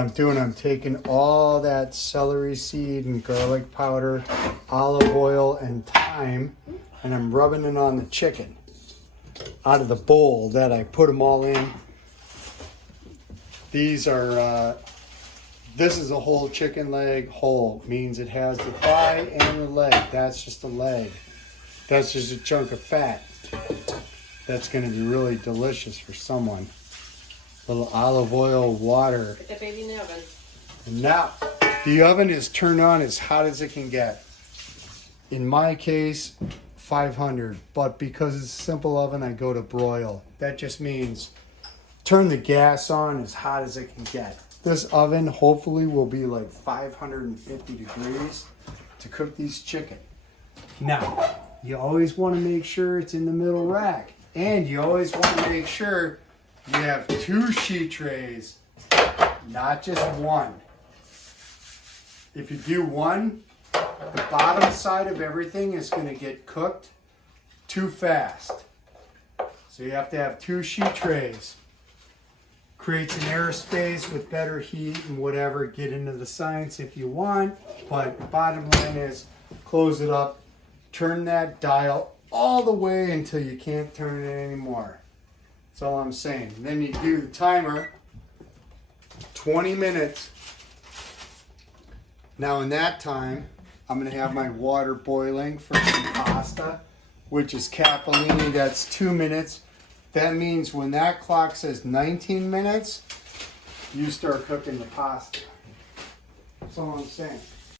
I'm taking all that celery seed and garlic powder, olive oil, and thyme, and I'm rubbing it on the chicken out of the bowl that I put them all in. These are, this is a whole chicken leg. Whole means it has the thigh and the leg. That's just a leg. That's just a chunk of fat. That's going to be really delicious for someone. Little olive oil, water. Put the baby in the oven. And now, the oven is turned on as hot as it can get. In my case, 500. But because it's a simple oven, I go to broil. That just means turn the gas on as hot as it can get. This oven hopefully will be like 550 degrees to cook these chicken. Now, you always want to make sure it's in the middle rack. And you always want to make sure you have 2 sheet trays, not just one. If you do one, the bottom side of everything is going to get cooked too fast. So you have to have 2 sheet trays. Creates an airspace with better heat and whatever. Get into the science if you want. But the bottom line is close it up. Turn that dial all the way until you can't turn it anymore. That's all I'm saying. And then you do the timer, 20 minutes. Now in that time, I'm going to have my water boiling for some pasta, which is capellini. That's 2 minutes. That means when that clock says 19 minutes, you start cooking the pasta. That's all I'm saying.